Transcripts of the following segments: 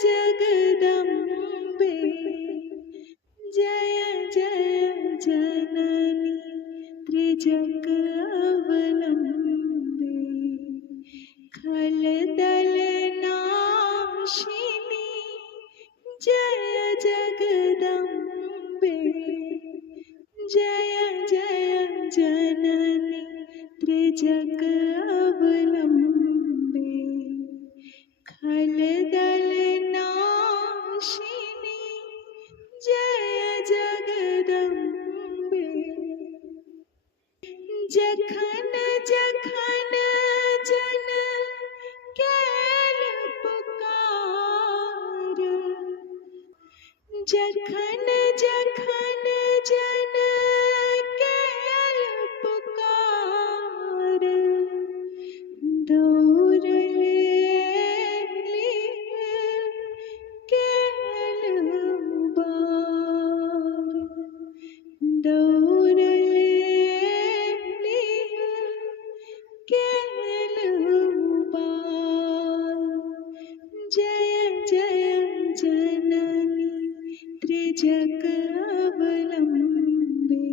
जगदम्बे जय जय जननी त्रिजग अवलम्बे खलदल नाशिनी जय जगदम्बे जय जय जननी त्रिजग अवलम्बे खलदल नाशिनी जय जगदम्बे जखन जखन जन केल पुकार जखन जखन जन केल पुकार दौड़ ले केल बार दौड़ ले केल बार जय जय जननी त्रिजग अवलम्बे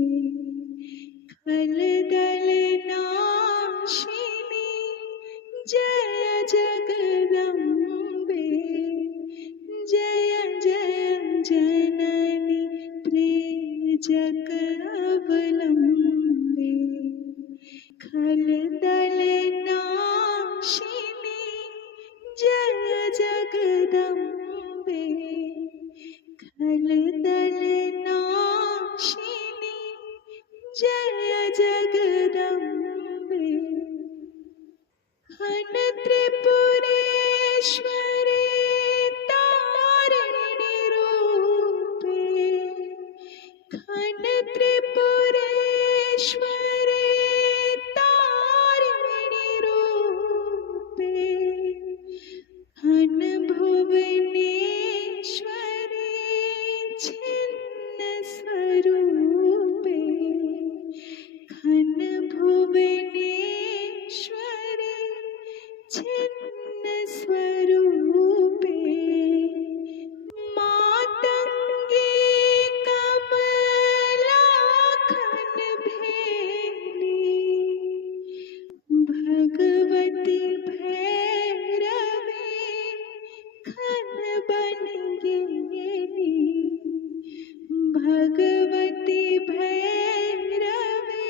खलदल नाशिनी जय जगदम्बे जय जय जननी त्रिजग अवलम्बे खलदल नाशिनी जय जगदम्बे खलदल नाशिनी जय जगदम्बे घन त्रिपुरेश्वरी तारिणी रूपे घन त्रिपुरेश्वरी तारिणी रूपे घन भुवनेश्वरी छिन्न स्वरूपे घन भुवनेश्वरी छिन्न स्वरूपे मातंगी कमलाखन भेली भगवती भैरवी खन बन गेली भगवती भैरवी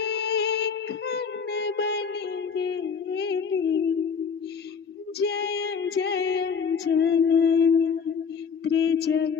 खन बन गेली जय जय जननी त्रिजग